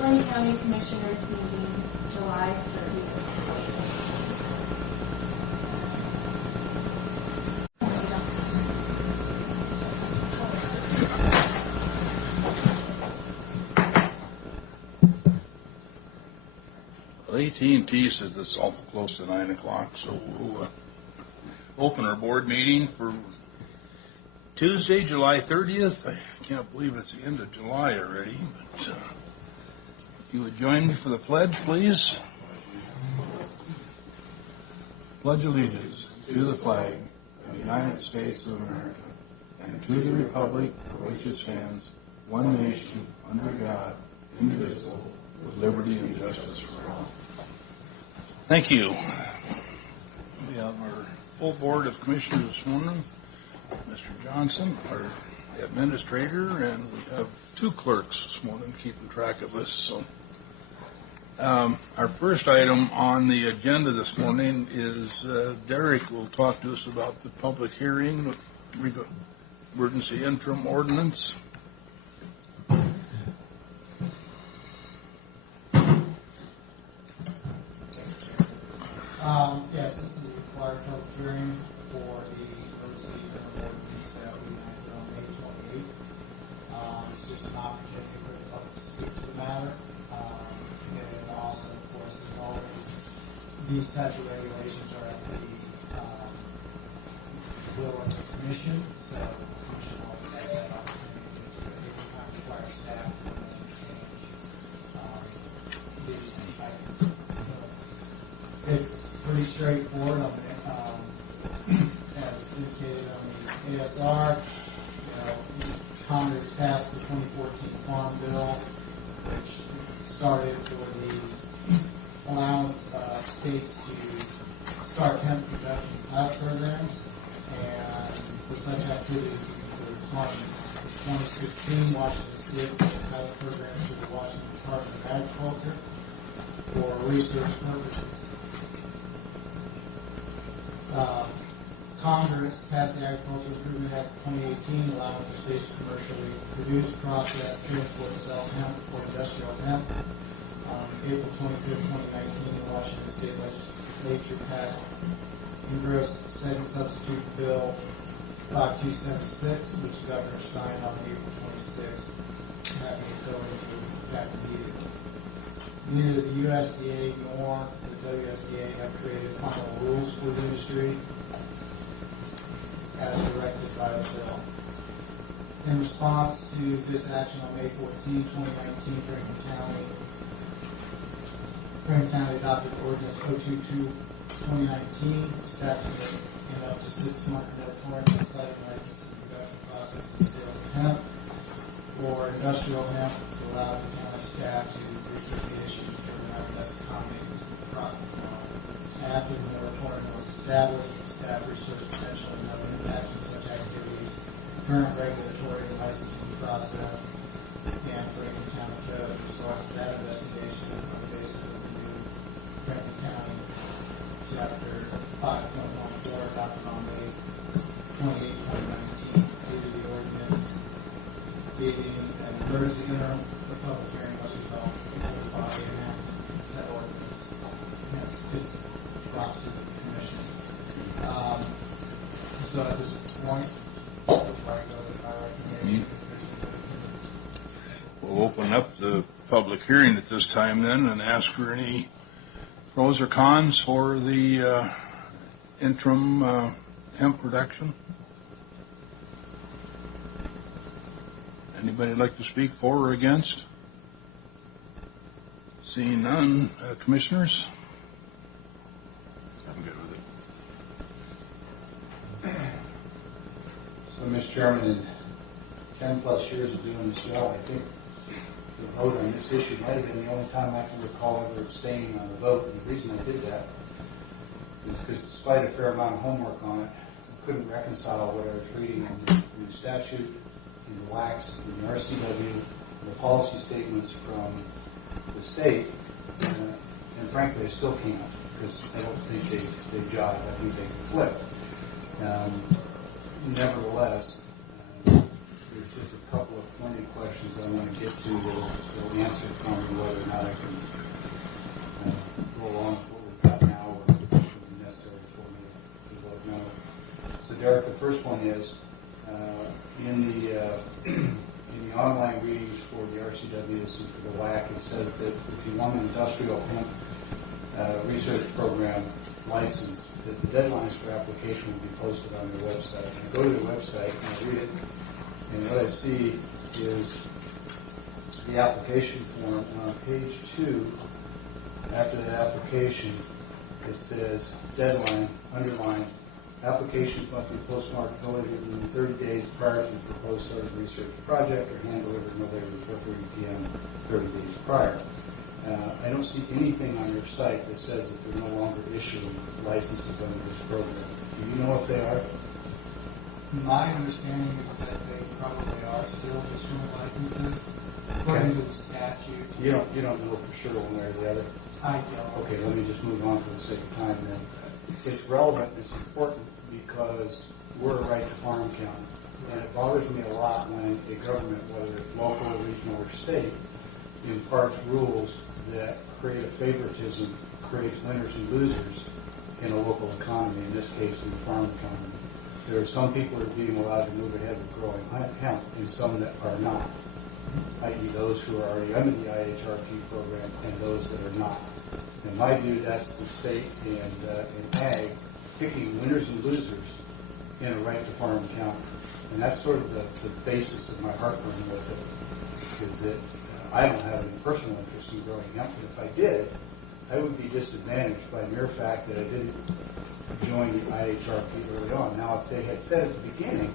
Midland County Commissioners meeting, July 30th. Well, AT&T said it's awful close to 9 o'clock, so we'll open our board meeting for Tuesday, July 30th. I can't believe it's the end of July already, but if you would join me for the pledge, please. Pledge allegiance to the flag of the United States of America and to the republic for which it stands, one nation, under God, indivisible, with liberty and justice for all. Thank you. We have our full board of commissioners this morning. Mr. Johnson, our administrator, and we have two clerks this morning keeping track of us. So, our first item on the agenda this morning is Derek will talk to us about the public hearing, emergency interim ordinance. Yes, this is a required public hearing for the emergency interim ordinance that we enacted on May 28th. It's just an opportunity for the public to speak to the matter. And also, of course, as always, these types of regulations are at the will of the commission, so the commission always has that opportunity to every time require staff to change these items. So it's pretty straightforward. As indicated on the ASR, Congress passed the 2014 Farm Bill, which started for the allowance of states to start hemp production pilot programs, and for such activities to be considered farming. In 2016, Washington State put a pilot program to the Washington Department of Agriculture for research purposes. Congress passed the Agricultural Improvement Act of 2018, allowing the states to commercially produce, process, transport, and sell hemp for industrial hemp. April 25, 2019, the Washington State Legislature passed engrossed second substitute bill 5276, which the governor signed on April 26, having it go into effect immediately. Neither the USDA nor the WSDA have created final rules for the industry as directed by the bill. In response to this action on May 14, 2019, Franklin County adopted Ordinance 022-2019, establishing an up to 6-month moratorium on site license and production process and sales of hemp or industrial hemp to allow the county staff to research the issue and determine how best to accommodate this profit model. After the moratorium was established, staff researched potential and other impacts of such activities, current regulatory and licensing process, and Franklin County Code. Results of that investigation on the basis of the new Franklin County Chapter 5.14 adopted on May 28, 2019, due to the ordinance being an emergency interim for public hearing must be held before the body and said ordinance. Hence, it's brought to the commission. So at this point, before I go to my recommendation, We'll open up the public hearing at this time then and ask for any pros or cons for the interim hemp production. Anybody like to speak for or against? Seeing none, commissioners? I'm good with it. So, Mr. Chairman, in 10 plus years of doing this job, I think the vote on this issue might have been the only time I can recall ever abstaining on the vote. And the reason I did that is because despite a fair amount of homework on it, I couldn't reconcile what I was reading in the new statute, in the WACs, in the RCW, the policy statements from the state, and frankly, I still can't, because I don't think they jive. I think they conflict. Nevertheless, there's just a couple of pointed questions questions that I want to get to that'll answer from me whether or not I can go along with what we've got now or if it would be necessary for me to vote no. So Derek, the first one is in the online readings for the RCWs and for the WAC, it says that if you want an industrial hemp research program license, that the deadlines for application will be posted on their website. And I go to the website and I read it, and what I see is the application form. And on page 2, after the application, it says deadline, underline, applications must be postmarked no later than 30 days prior to the proposed start of the research project or hand delivered no later than 4:30 p.m. 30 days prior. I don't see anything on your site that says that they're no longer issuing licenses under this program. Do you know if they are? My understanding is that they probably are still issuing licenses according to the statute. You don't know for sure one way or the other? I don't. Okay, let me just move on for the sake of time then. It's relevant, it's important because we're a right to farm county. And it bothers me a lot when a government, whether it's local, regional, or state, imparts rules that create a favoritism, creates winners and losers in a local economy, in this case in the farm economy. There are some people that are being allowed to move ahead with growing hemp and some that are not, i.e. those who are already under the IHRP program and those that are not. In my view, that's the state and ag picking winners and losers in a right to farm county. And that's sort of the basis of my heartburn with it, is that I don't have any personal interest in growing hemp, but if I did, I would be disadvantaged by the mere fact that I didn't join the IHRP early on. Now, if they had said at the beginning,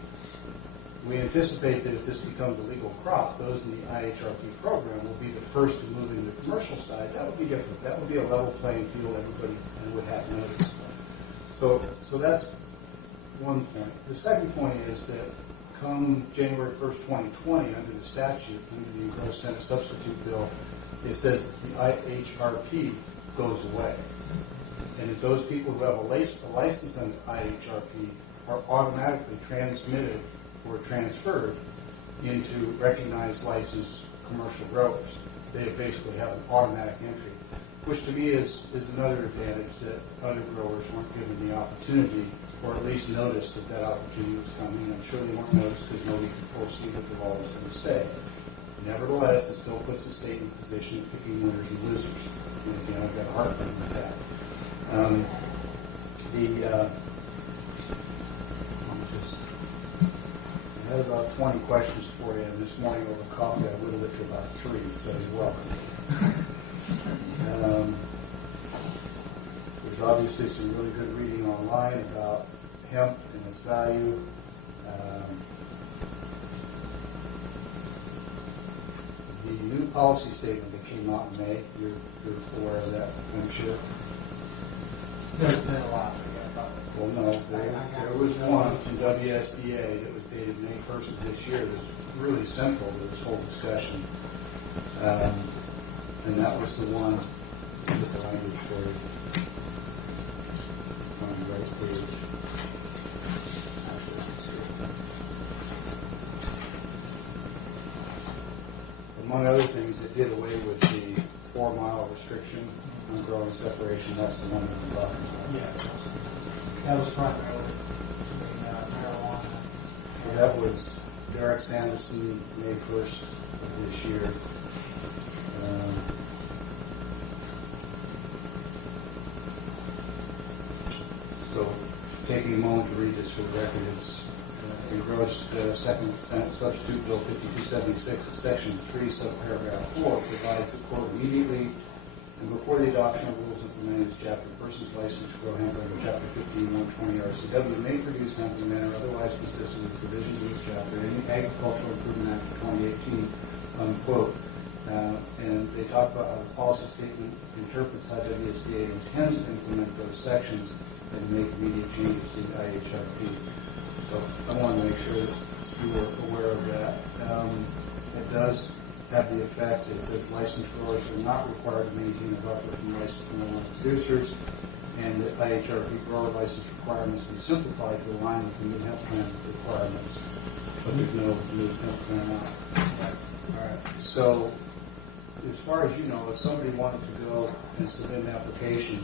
we anticipate that if this becomes a legal crop, those in the IHRP program will be the first to move into the commercial side. That would be different. That would be a level playing field. Everybody would have notice. So that's one point. The second point is that come January 1st, 2020, under the statute, under the Engrossed Senate Substitute Bill, it says that the IHRP goes away. And that those people who have a license under IHRP are automatically transmitted or transferred into recognized licensed commercial growers. They basically have an automatic entry, which to me is another advantage that other growers weren't given the opportunity, or at least noticed that opportunity was coming. I'm sure they weren't noticed because nobody could foresee what the law was going to say. Nevertheless, it still puts the state in a position of picking winners and losers. And again, I've got a heartburn with that. I had about 20 questions for you, and this morning over coffee I whittled it to about 3, so you're welcome. There's obviously some really good reading online about hemp and its value. The new policy statement that came out in May, you're aware of that, I'm sure. There's been a lot. Well, no, there was one from WSDA that was dated May 1st of this year that's really central to this whole discussion. And that was the one with the language for it on the right page. Actually, let's see. Among other things, it did away with the 4-mile restriction on growing separation. That's the one that we're talking about. Yes. That was primarily marijuana. So that was Derek Sanderson, May 1st of this year. So taking a moment to read this for the record, it's engrossed Second Senate Substitute Bill 5276, Section 3, subparagraph 4, provides the quote immediately and before the adoption of rules implementing this chapter, persons licensed to grow hemp under Chapter 15-120 RCW may produce hemp in a manner otherwise consistent with the provisions of this chapter in the Agricultural Improvement Act of 2018, unquote. And they talk about how the policy statement interprets how WSDA intends to implement those sections and make immediate changes to the IHRP. So I want to make sure that you were aware of that. It does have the effect, it says licensed growers are not required to maintain a buffer from licensed marijuana producers, and that IHRP grower license requirements be simplified to align with the new hemp plan requirements. but there's no plan out. All right. So, as far as you know, if somebody wanted to go and submit an application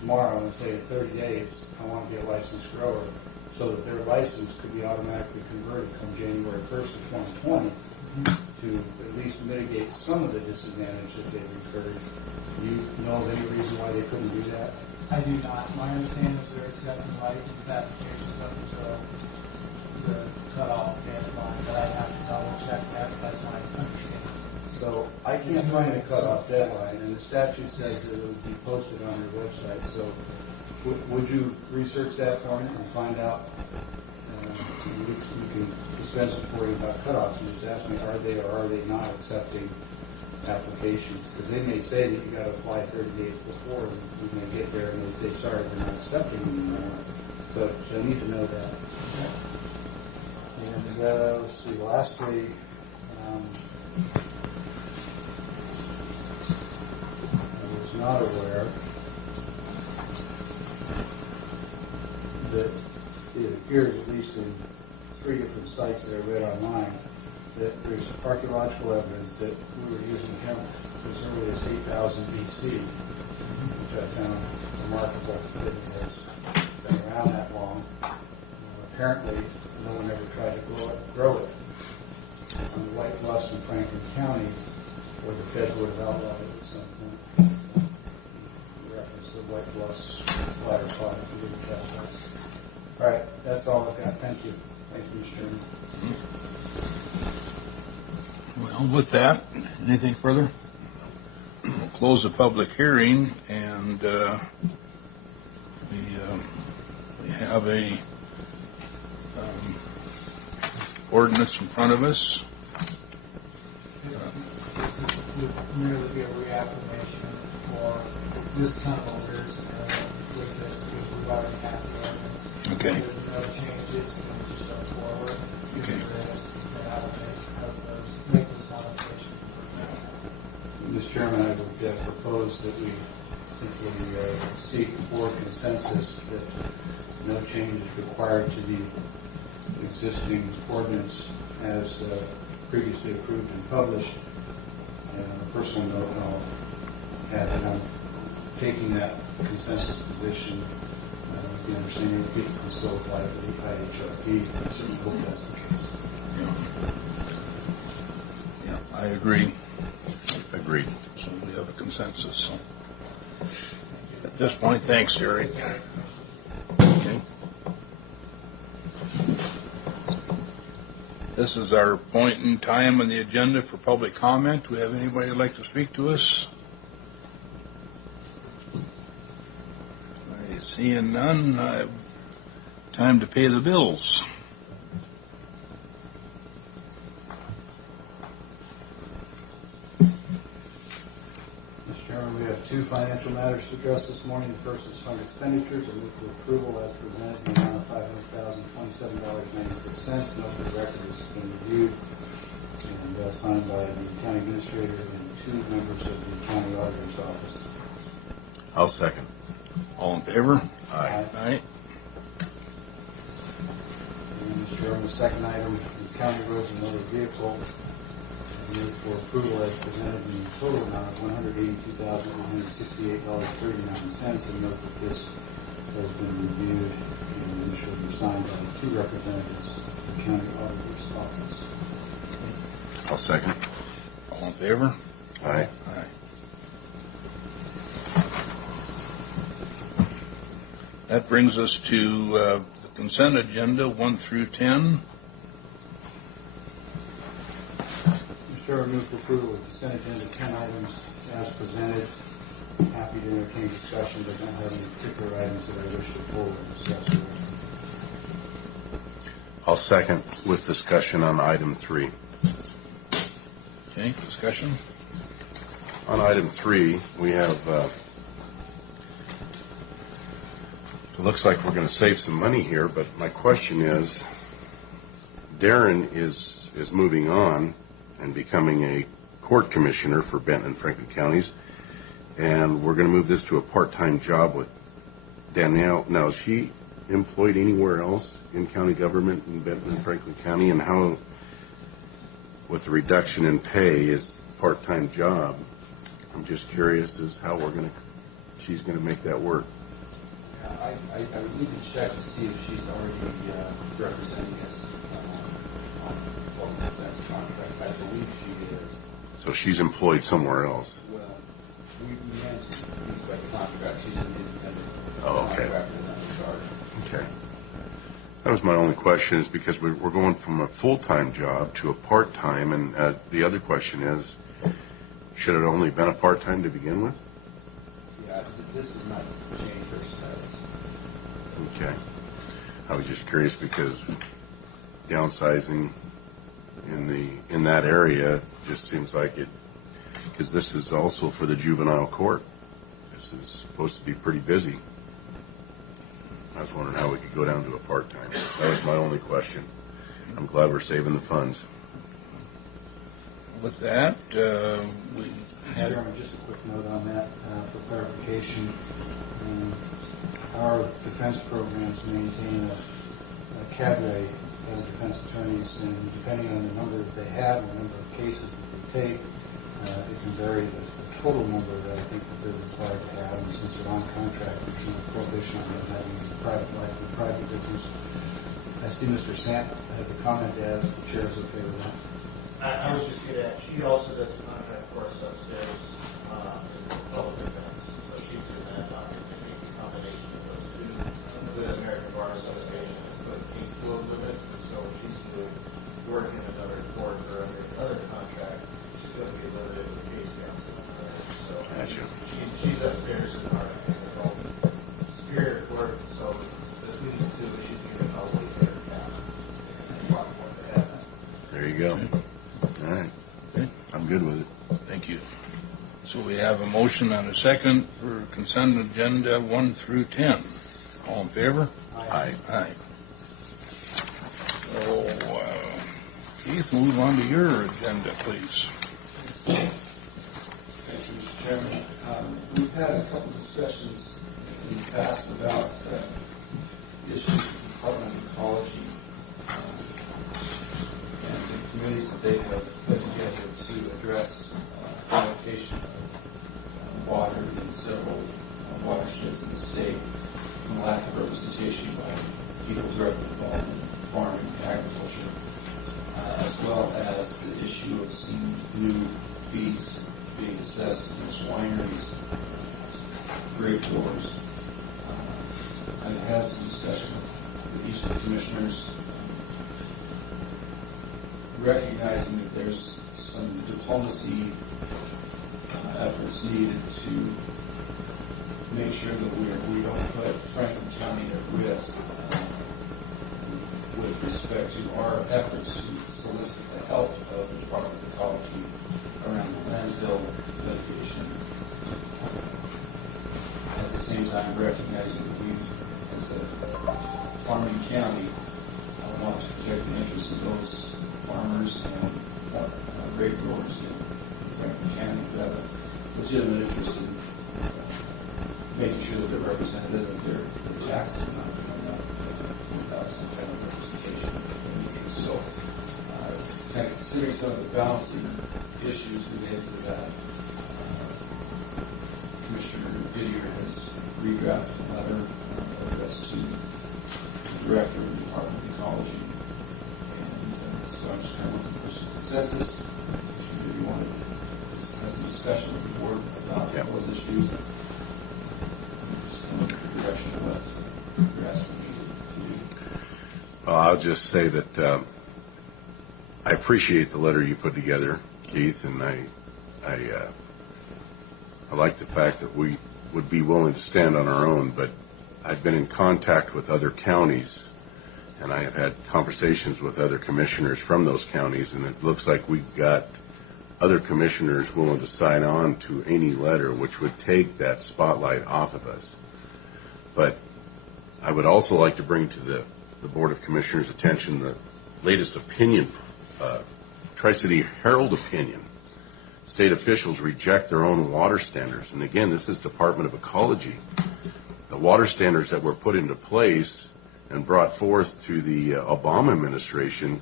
tomorrow and say in 30 days, I want to be a licensed grower, so that their license could be automatically converted come January 1st of 2020 to at least mitigate some of the disadvantage that they've incurred. Do you know of any reason why they couldn't do that? I do not. My understanding is they're accepting license applications up until the cutoff deadline, but I have to double check that. That's my understanding. So I can't find a cutoff deadline, and the statute says that it would be posted on your website. So would you research that for me and find out? We can dispense with worrying about cutoffs and just ask me, are they or are they not accepting applications? Because they may say that you got to apply 30 days before, and we may get there and they say, sorry, we're not accepting them anymore. So I need to know that. And let's see, lastly, I was not aware that it appears, at least in 3 different sites that I read online, that there's archaeological evidence that we were using hemp as early as 8000 BC, which I found remarkable that it has been around that long. Apparently, no one ever tried to grow it. On the White Bluffs in Franklin County, where the feds would have outlawed it at some point. Reference to the White Bluffs ladder plot, if you didn't catch that. All right, that's all I've got. Thank you. Thank you, Mr. Chairman. Well, with that, anything further? We'll close the public hearing, and we have a ordinance in front of us. This would merely be a reaffirmation for this kind of orders with this, because we've already passed the ordinance. Okay. There's no changes, and we just go forward. If Okay. there is, then I will make this modification. Mr. Chairman, I would propose that we simply seek board consensus that no change is required to the existing ordinance as previously approved and published. And on a personal note, I'll add that I'm taking that consensus position with the understanding that people can still apply to the IHRP. I certainly hope that's the case. Yeah, I agree. Agreed. So we have a consensus. So at this point, thanks, Jerry. Okay. This is our point in time on the agenda for public comment. Do we have anybody who'd like to speak to us? I see none. Time to pay the bills. Mr. Chairman, we have 2 financial matters to address this morning. The first is fund expenditures. I move for approval as presented in the amount of $500,027.96. Note for the record has been reviewed and signed by the county administrator and 2 members of the county auditor's office. I'll second. All in favor? Aye. Aye. And Mr. Chairman, the second item is county roads and motor vehicle. I move for approval as presented in the total amount of $182,168.39. And note that this has been reviewed and initially signed by 2 representatives of the county auditor's office. I'll second. All in favor? Aye. Aye. That brings us to the consent agenda 1 through 10. Mr. Chairman, I move for approval of consent agenda 10 items as presented. I'm happy to entertain discussion, but don't have any particular items that I wish to pull and discuss. I'll second with discussion on item 3. Okay, discussion? On item 3, we have, it looks like we're going to save some money here, but my question is, Darren is moving on and becoming a court commissioner for Benton and Franklin counties, and we're going to move this to a part-time job with Danielle. Now, is she employed anywhere else in county government in Benton and Franklin County? And how, with the reduction in pay, is part-time job? I'm just curious as how she's going to make that work. Yeah, I would need to check to see if she's already representing us on the defense contract. I believe she is. So she's employed somewhere else. Well, we manage these by contract. She's an independent Okay. contractor in that regard. Okay. That was my only question, is because we're going from a full-time job to a part-time, and the other question is, should it only been a part-time to begin with? Yeah, this is not change her status. Okay. I was just curious because downsizing in that area just seems like it, because this is also for the juvenile court. This is supposed to be pretty busy. I was wondering how we could go down to a part-time. That was my only question. I'm glad we're saving the funds. With that, we had, Chairman, just a quick note on that for clarification. Our defense programs maintain a cadre of defense attorneys, and depending on the number that they have and the number of cases that they take, it can vary the total number that I think that they're required to have. And since they're on contract, there's no prohibition on them having a private life and private business. I see Mr. Sant has a comment to add, if the chair is okay with that. I was just going to add, she also does a contract for us upstairs in public defense. So she's in that, I think, the combination of those two. The American Bar Association has put caseload limits, and so she's doing work in another court or under another contract. She's going to be limited with case counsel. So Gotcha. she's upstairs in our Superior Court, so between the two, she's going to probably better path and a lot more to add. There you go. All right. Okay. I'm good with it. thank you. So we have a motion and a second for consent agenda 1 through 10. All in favor? Aye. Aye. So, Keith, move on to your agenda, please. Thank you, Mr. Chairman. We've had a couple discussions in the past about issues with the Department of Ecology and the committees that they have put together to address allocation of water in several watersheds in the state and lack of representation by people directly involved in farming and agriculture, as well as the issue of some new fees being assessed against wineries, grape growers. I've had some discussion with each of the commissioners, recognizing that there's some diplomacy efforts needed to make sure that we don't put Franklin County at risk with respect to our efforts to solicit the help of the Department of Ecology around the landfill litigation. At the same time, recognizing that we've, as a farming county, want to protect the interests of those farmers and grape growers in Franklin County who have a legitimate interest in making sure that they're represented and that their taxes are not coming up without some kind of representation. So, kind of considering some of the balancing issues related to that, Commissioner Whittier has redrafted a letter addressed to the Director of the Department of Ecology. And so I'm just kind of looking for some consensus. If you want to have some discussion with the board about those issues, just kind of look at the direction of what you're asking me to do. Well, I'll just say that I appreciate the letter you put together, Keith, and I like the fact that we would be willing to stand on our own, but I've been in contact with other counties, and I have had conversations with other commissioners from those counties, and it looks like we've got other commissioners willing to sign on to any letter which would take that spotlight off of us. But I would also like to bring to the Board of Commissioners' attention the latest opinion, Tri-City Herald opinion. State officials reject their own water standards. And again, this is Department of Ecology. The water standards that were put into place and brought forth to the Obama administration,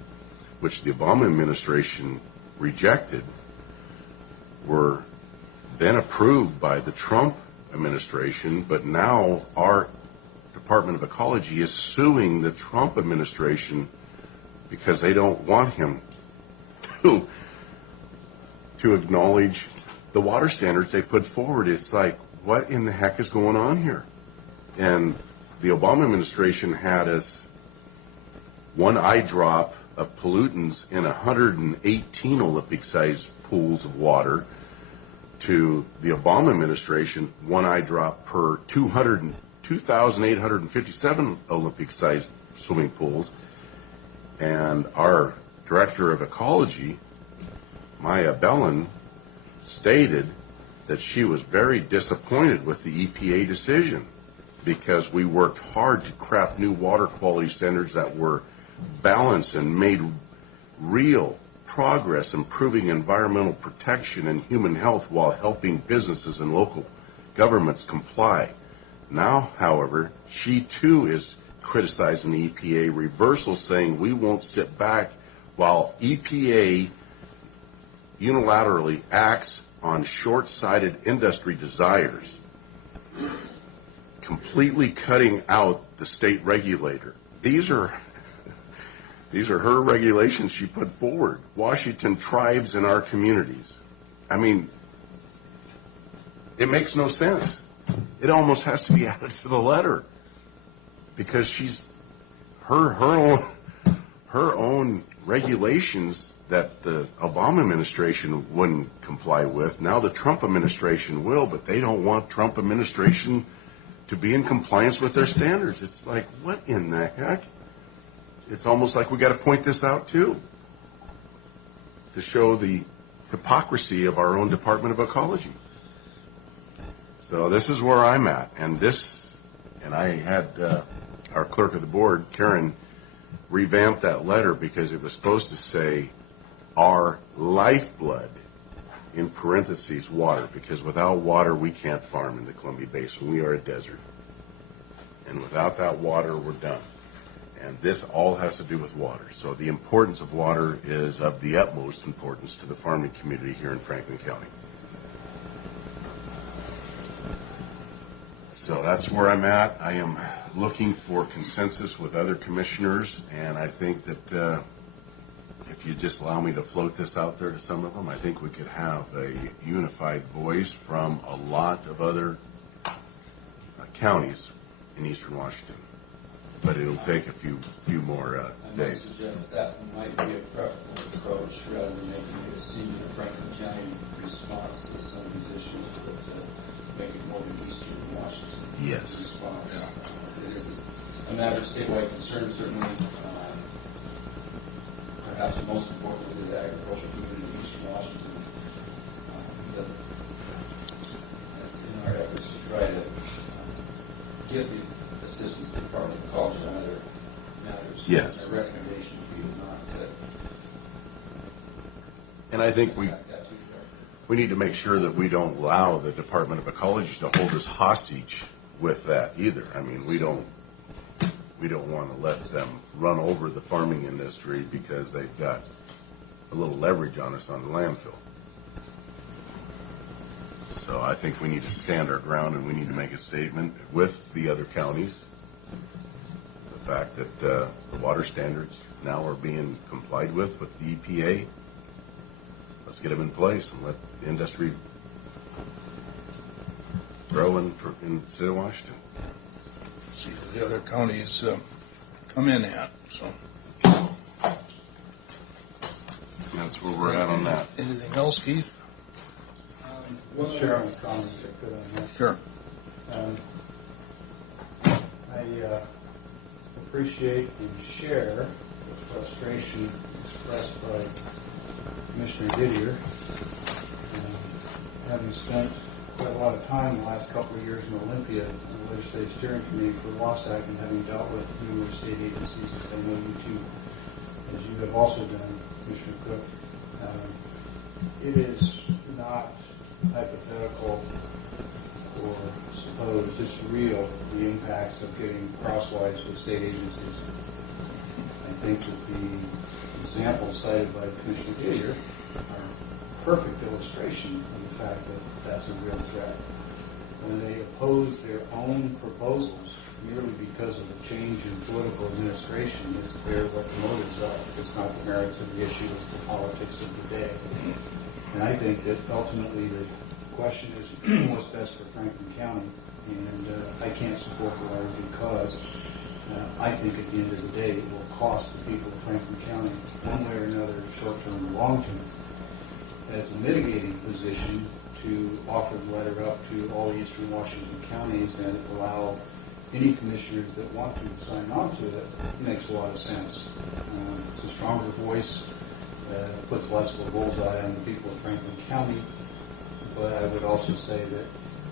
which the Obama administration rejected, were then approved by the Trump administration, but now our Department of Ecology is suing the Trump administration because they don't want him to acknowledge the water standards they put forward. It's like, what in the heck is going on here? And the Obama administration had us one eye drop of pollutants in 118 Olympic-sized pools of water, to the Obama administration, one eye drop per 2,857 Olympic-sized swimming pools. And our director of ecology, Maya Bellin, stated that she was very disappointed with the EPA decision because we worked hard to craft new water quality standards that were balanced and made real progress improving environmental protection and human health while helping businesses and local governments comply. Now, however, she too is criticizing the EPA reversal, saying we won't sit back while EPA unilaterally acts on short-sighted industry desires, completely cutting out the state regulator. These are her regulations she put forward. Washington tribes in our communities. I mean, it makes no sense. It almost has to be added to the letter because her own regulations that the Obama administration wouldn't comply with. Now the Trump administration will, but they don't want Trump administration to be in compliance with their standards. It's like, what in the heck? It's almost like we got to point this out too, to show the hypocrisy of our own Department of Ecology. So this is where I'm at, and I had our clerk of the board, Karen, revamp that letter because it was supposed to say our lifeblood, in parentheses, water, because without water we can't farm in the Columbia Basin. We are a desert, and without that water we're done. And this all has to do with water. So the importance of water is of the utmost importance to the farming community here in Franklin County. So that's where I'm at. I am looking for consensus with other commissioners, and I think that if you just allow me to float this out there to some of them, I think we could have a unified voice from a lot of other counties in eastern Washington. But it'll take a few more I might days. suggest that might be a preferable approach rather than making it a senior Franklin County response to some of these issues, but make it more of an eastern Washington response. It is a matter of statewide concern, certainly. Perhaps most importantly, the agricultural community of eastern Washington. But as in our efforts to try to give the assistance to the Department of Ecology on other matters. Yes. Our recommendation would be not to. And I think we need to make sure that we don't allow the Department of Ecology to hold us hostage with that either. I mean, we don't want to let them run over the farming industry because they've got a little leverage on us on the landfill. So I think we need to stand our ground, and we need to make a statement with the other counties. The fact that the water standards now are being complied with the EPA. Let's get them in place and let the industry grow in the state of Washington. See what the other counties come in at. So That's where we're at on that. anything else, Keith? Let's share on the comments if I could on that. Sure. I appreciate and share the frustration expressed by Commissioner Didier. Having spent quite a lot of time the last couple of years in Olympia on the legislative steering committee for WASAC and having dealt with numerous state agencies, as I know you too, as you have also done, Commissioner Cook, it is not hypothetical or suppose, just real, the impacts of getting crosswise with state agencies. I think that the examples cited by Commissioner Giger are a perfect illustration of the fact that that's a real threat. When they oppose their own proposals merely because of a change in political administration, it's clear what the motives are. It's not the merits of the issue, it's the politics of the day. And I think that ultimately the question is what's best for Franklin County, and I can't support the letter because I think at the end of the day it will cost the people of Franklin County one way or another, short-term or long-term. As a mitigating position to offer the letter up to all eastern Washington counties and allow any commissioners that want to sign on to it, makes a lot of sense. It's a stronger voice, puts less of a bullseye on the people of Franklin County, but I would also say that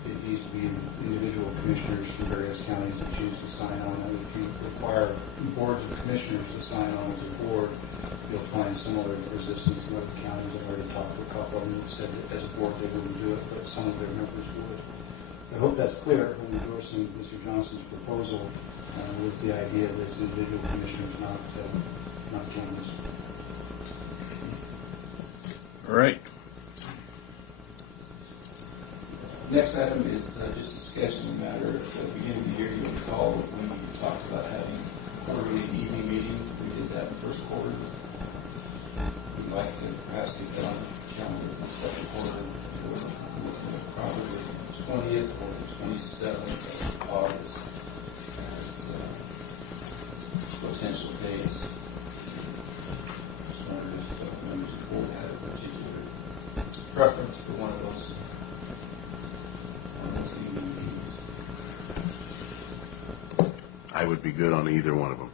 it needs to be individual commissioners from various counties that choose to sign on. And if you require boards of commissioners to sign on as a board, you'll find similar resistance in other counties. I've already talked to a couple of them that said that as a board they wouldn't do it, but some of their members would. So I hope that's clear. I'm endorsing Mr. Johnson's proposal with the idea that it's individual commissioners, not counties. All right. Next item is just a scheduling matter. At the beginning of the year, you recall when we talked about having a quarterly evening meeting. We did that in the first quarter. We'd like to perhaps get that on the calendar in the second quarter for probably the 20th or the 27th of August as potential dates. Just wondered if members of the board had a particular preference for one of those evening meetings. I would be good on either one of them.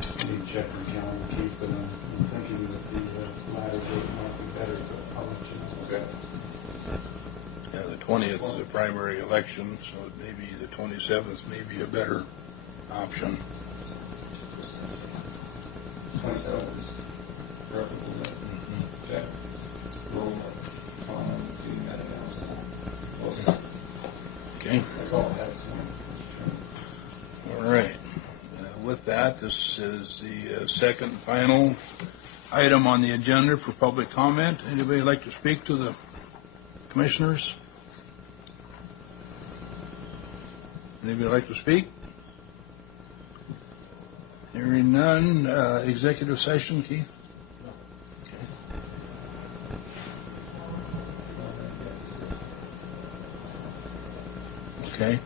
I need to check my calendar, Keith, but I'm thinking that the latter date might be better, but I'll let you know. Okay. Yeah, the 20th is a primary election, so maybe the 27th may be a better option. 27th is preferable then. Okay. We'll plan on doing that announcement. Okay. That's all I have this morning, Mr. Chairman. All right. With that, this is the second and final item on the agenda for public comment. Anybody like to speak to the commissioners? Anybody like to speak? Hearing none. Executive session, Keith? Okay.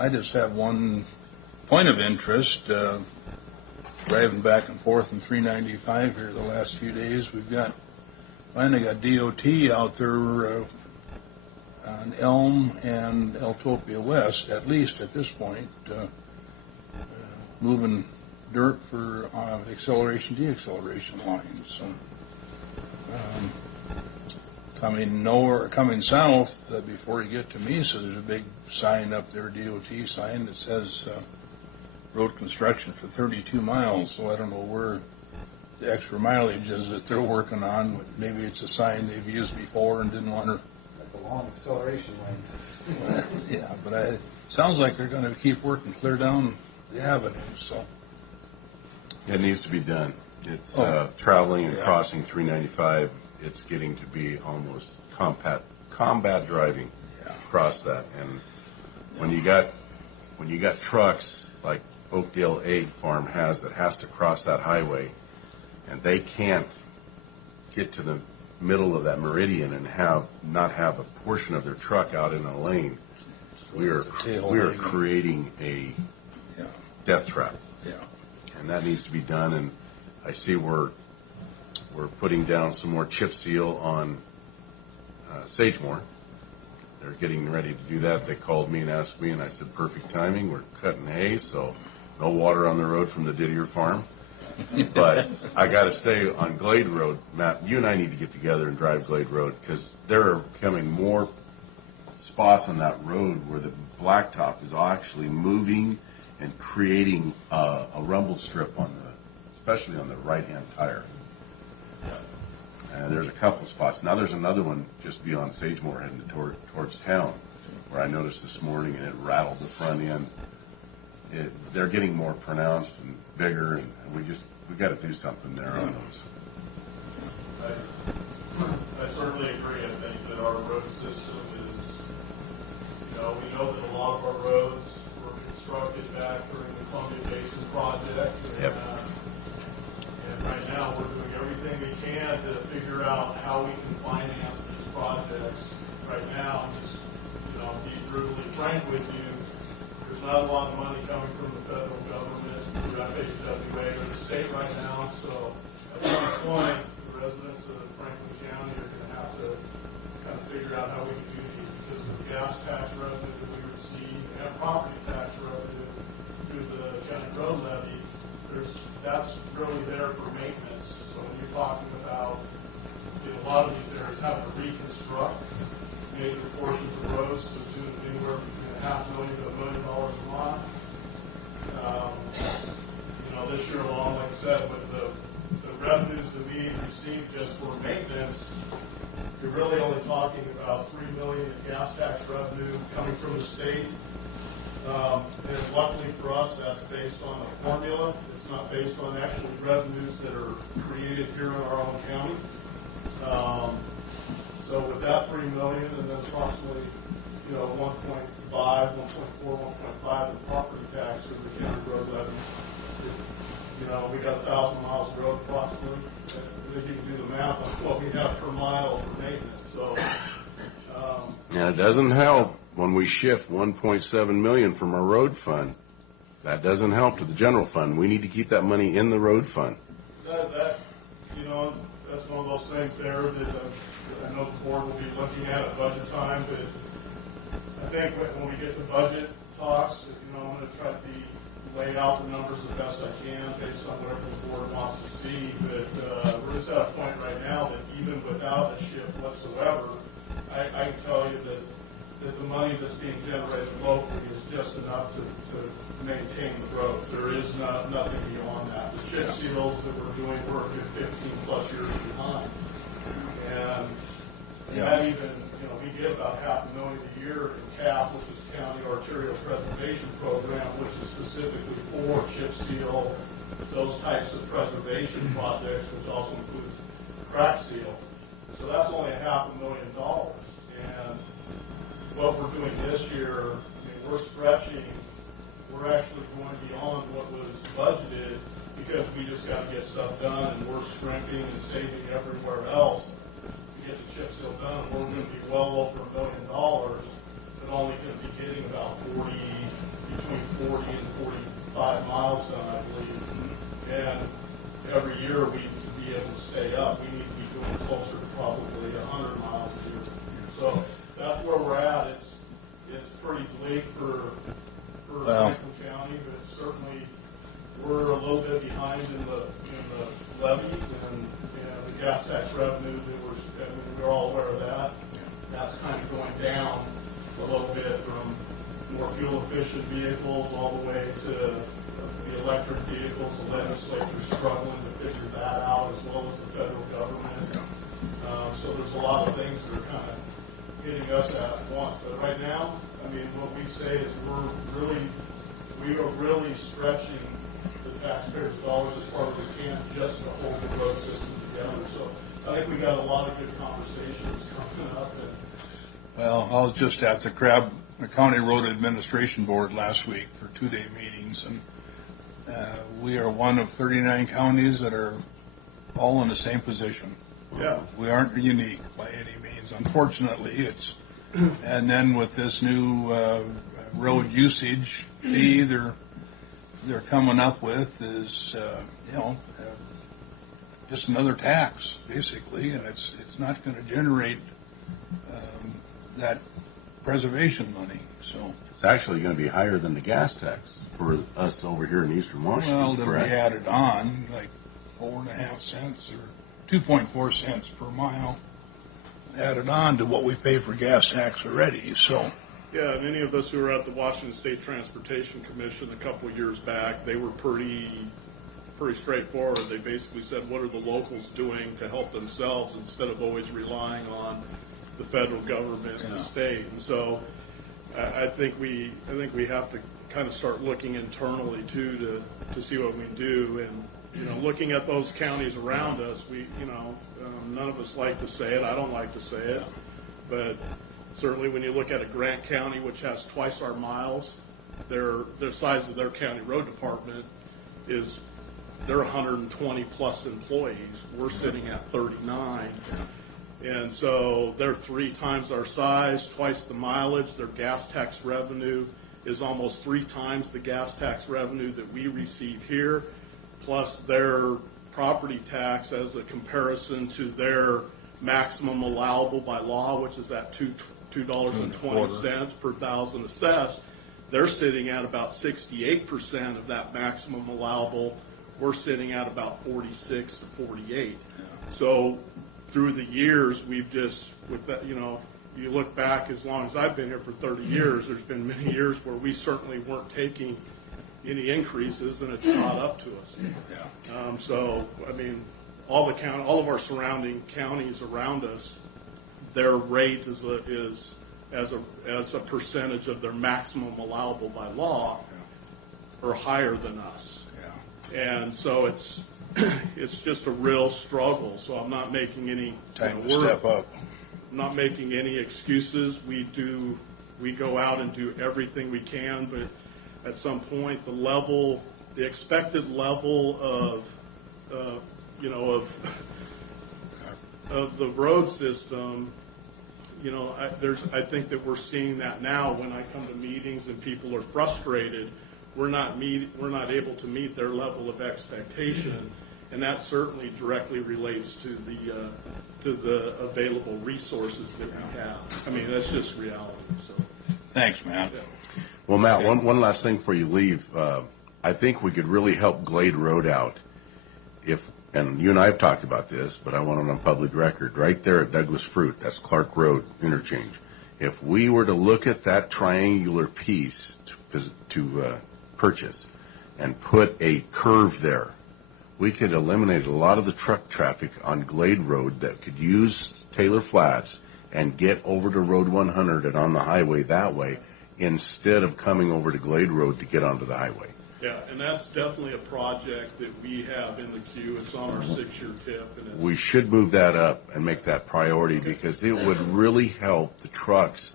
I just have one point of interest. Driving back and forth in 395 here the last few days, finally got DOT out there on Elm and Eltopia West, at least at this point, moving dirt for acceleration, deacceleration lines. So, coming south, before you get to Mesa, there's a big sign up there, DOT sign, that says road construction for 32 miles. So I don't know where the extra mileage is that they're working on. Maybe it's a sign they've used before and didn't want to. That's a long acceleration lane. Yeah, but it sounds like they're going to keep working clear down the avenue. So It needs to be done. It's traveling and crossing 395. It's getting to be almost combat driving across that. And when you got trucks like Oakdale Egg Farm has that has to cross that highway, and they can't get to the middle of that meridian and not have a portion of their truck out in a lane, we are creating a death trap. Yeah. And that needs to be done. And I see we're putting down some more chip seal on Sagemore. They're getting ready to do that. They called me and asked me, and I said, perfect timing. We're cutting hay, so no water on the road from the Didier farm. But I got to say, on Glade Road, Matt, you and I need to get together and drive Glade Road, because there are becoming more spots on that road where the blacktop is actually moving and creating a rumble strip especially on the right-hand tire. and there's a couple spots. Now there's another one just beyond Sagemore heading towards town, where I noticed this morning, and it rattled the front end. They're getting more pronounced and bigger, and we got to do something there on those. I certainly agree. I think that our road system is, we know that a lot of our roads were constructed back during the Columbia Basin project. Yep. And right now we're doing everything we can to figure out how we can finance these projects. Right now, just, be brutally frank with you, there's not a lot of money coming from the federal government through FHWA or the state right now. So at some point, the residents of Franklin County are going to have to kind of figure out how we can do these, because of the gas tax revenue that we receive and property tax revenue through the county road levy. That's really there for maintenance. So when you're talking about a lot of these areas having to reconstruct major portions of roads to the tune of anywhere between $500,000 to $1 million a month. This year alone, like I said, with the revenues that we receive just for maintenance, you're really only talking about $3 million in gas tax revenue coming from the state. And luckily for us, that's based on a formula. It's not based on actual revenues that are created here in our own county. So with that $3 million, and then approximately, 1.5, 1.4, 1.5 in property tax through the county road levy, we got 1,000 miles of road approximately. I think you can do the math on what we have per mile for maintenance. So, And it doesn't help when we shift $1.7 million from our road fund. That doesn't help to the general fund. We need to keep that money in the road fund. That's one of those things there that I know the board will be looking at budget time. But I think when we get to budget talks, I'm going to try to lay out the numbers the best I can based on whatever the board wants to see. But we're just at a point right now that even without a shift whatsoever, I can tell you that the money that's being generated locally is just enough to maintain the roads. There is nothing beyond that. The chip seals that we're doing, we're a good 15 plus years behind. And that even, we get about $500,000 a year in CAP, which is County Arterial Preservation Program, which is specifically for chip seal, those types of preservation projects, which also includes crack seal. So that's only $500,000. And what we're doing this year, we're stretching. We're actually going beyond what was budgeted because we just got to get stuff done, and we're scrimping and saving everywhere else to get the chip seal done. We're going to be well over $1 million, but only going to be getting about between 40 and 45 miles done, I believe. And every year we need to be able to stay up. We need to be doing closer to probably 100 miles a year. So that's where we're at. It's pretty bleak for Franklin County, but certainly we're a little bit behind in the levies and the gas tax revenue that we're all aware of that. That's kind of going down a little bit from more fuel efficient vehicles all the way to the electric vehicles. The legislature's struggling to figure that out, as well as the federal government. So there's a lot of things that are kind of hitting us at once. But right now, what we say is we are really stretching the taxpayers' dollars as far as we can just to hold the road system together. So I think we got a lot of good conversations coming up. Well, I was just at the County Road Administration Board last week for 2-day meetings, and we are one of 39 counties that are all in the same position. Yeah. We aren't unique by any means. Unfortunately, and then with this new road usage fee they're coming up with is just another tax basically, and it's not going to generate that preservation money. So It's actually going to be higher than the gas tax for us over here in Eastern Washington. well, they'll be correct? added on like 4.5 cents or 2.4 cents per mile added on to what we pay for gas tax already. So Yeah, and any of us who were at the Washington State Transportation Commission a couple of years back, they were pretty pretty straightforward. They basically said, what are the locals doing to help themselves instead of always relying on the federal government and the state? And so I think we have to kind of start looking internally too to see what we do. And looking at those counties around us, none of us like to say it. I don't like to say it, but certainly when you look at a Grant County, which has twice our miles, their size of their county road department is they're 120 plus employees. We're sitting at 39. And so they're 3 times our size, twice the mileage. Their gas tax revenue is almost 3 times the gas tax revenue that we receive here, plus their property tax as a comparison to their maximum allowable by law, which is at $2.20 per thousand assessed. They're sitting at about 68% of that maximum allowable. We're sitting at about 46 to 48. So through the years, we've just, with that, you look back as long as I've been here for 30 years, there's been many years where we certainly weren't taking any increases, and it's caught up to us. So, I mean, all of our surrounding counties around us, their rate is as a percentage of their maximum allowable by law, are higher than us. And so it's just a real struggle. So I'm not making any Time to step up. I'm not making any excuses. We go out and do everything we can, but at some point the expected level of the road system, I think that we're seeing that now when I come to meetings and people are frustrated. We're not able to meet their level of expectation, and that certainly directly relates to the available resources that we have. I mean, that's just reality. So, Thanks, man. yeah. Well, Matt, one last thing before you leave. I think we could really help Glade Road out and you and I have talked about this, but I want it on public record, right there at Douglas Fruit, that's Clark Road interchange. If we were to look at that triangular piece to purchase and put a curve there, we could eliminate a lot of the truck traffic on Glade Road that could use Taylor Flats and get over to Road 100 and on the highway that way, instead of coming over to Glade Road to get onto the highway. Yeah, and that's definitely a project that we have in the queue. It's on our 6-year tip. And We should move that up and make that priority, because it would really help the trucks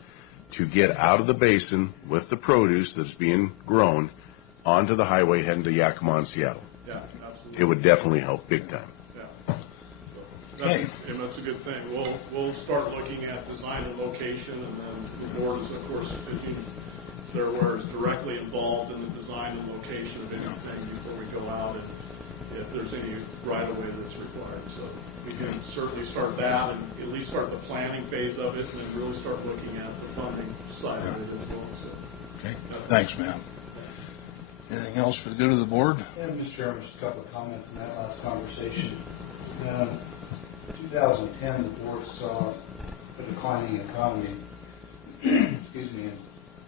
to get out of the basin with the produce that's being grown onto the highway heading to Yakima and Seattle. Yeah, absolutely. It would definitely help big time. Yeah. That's a good thing. We'll start looking at design and location, and then the board is, of course, they're aware, is directly involved in the design and location of anything before we go out, and if there's any right-of-way that's required. So we can certainly start that, and at least start the planning phase of it, and then really start looking at the funding side of it as well. So, Okay. Thanks, man. Anything else for the good of the board? Yeah, Mr. Chairman, just a couple of comments in that last conversation. In 2010, the board saw a declining economy, excuse me, and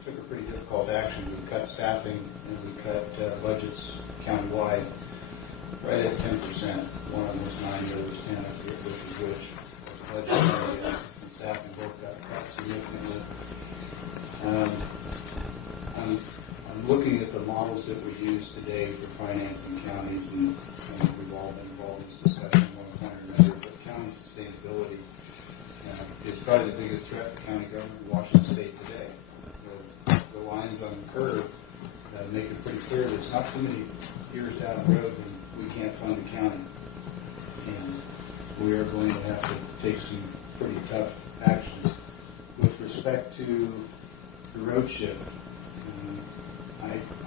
took a pretty difficult action. We cut staffing and we cut budgets countywide right at 10%. One of them was 9, the other was 10, I forget which is which. Budget and staffing both got cut significantly. I'm looking at the models that we use today for financing counties, and we've all been involved in this discussion one point or another, but county sustainability is probably the biggest threat to county government in Washington State today. The lines on the curve make it pretty clear there's not too many years down the road when we can't fund the county. And we are going to have to take some pretty tough actions. With respect to the road shift,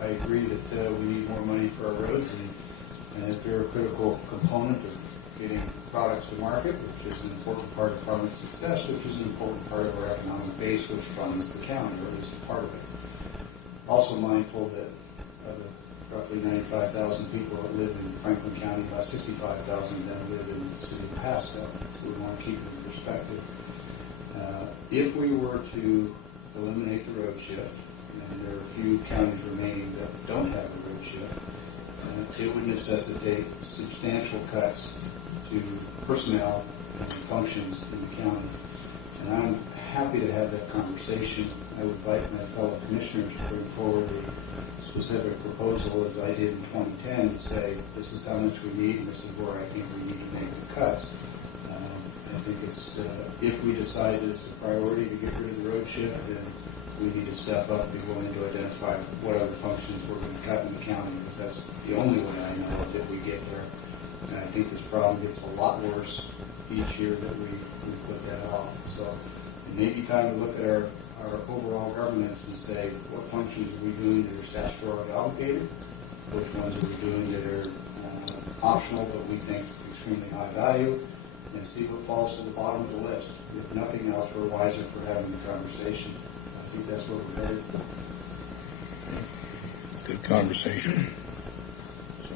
I agree that we need more money for our roads, and if they're a critical component of getting products to market, which is an important part of farming success, which is an important part of our economic base, which funds the county, or at least a part of it. Also mindful that of the roughly 95,000 people that live in Franklin County, about 65,000 of them live in the city of Pasco, so we want to keep it in perspective. If we were to eliminate the road shift, and there are a few counties remaining that don't have a road shift, it would necessitate substantial cuts to personnel and functions in the county. And I'm happy to have that conversation. I would invite my fellow commissioners to bring forward a specific proposal, as I did in 2010, and say, this is how much we need, and this is where I think we need to make the cuts. I think it's, if we decide it's a priority to get rid of the road shift, then we need to step up and be willing to identify what other functions we're going to cut in the county, because that's the only way I know that we get there. And I think this problem gets a lot worse each year that we put that off. So it may be time to look at our overall governance and say, what functions are we doing that are statutorily obligated? Which ones are we doing that are optional but we think extremely high value? And see what falls to the bottom of the list. If nothing else, we're wiser for having the conversation. I think that's what we're headed. Good conversation. So,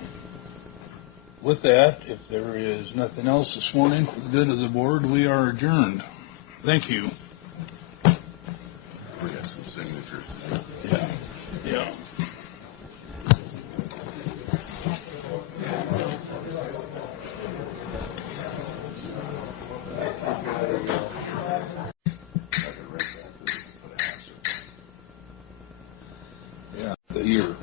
with that, if there is nothing else this morning for the good of the board, we are adjourned. Thank you. We got some signatures. Yeah. Yeah, the year.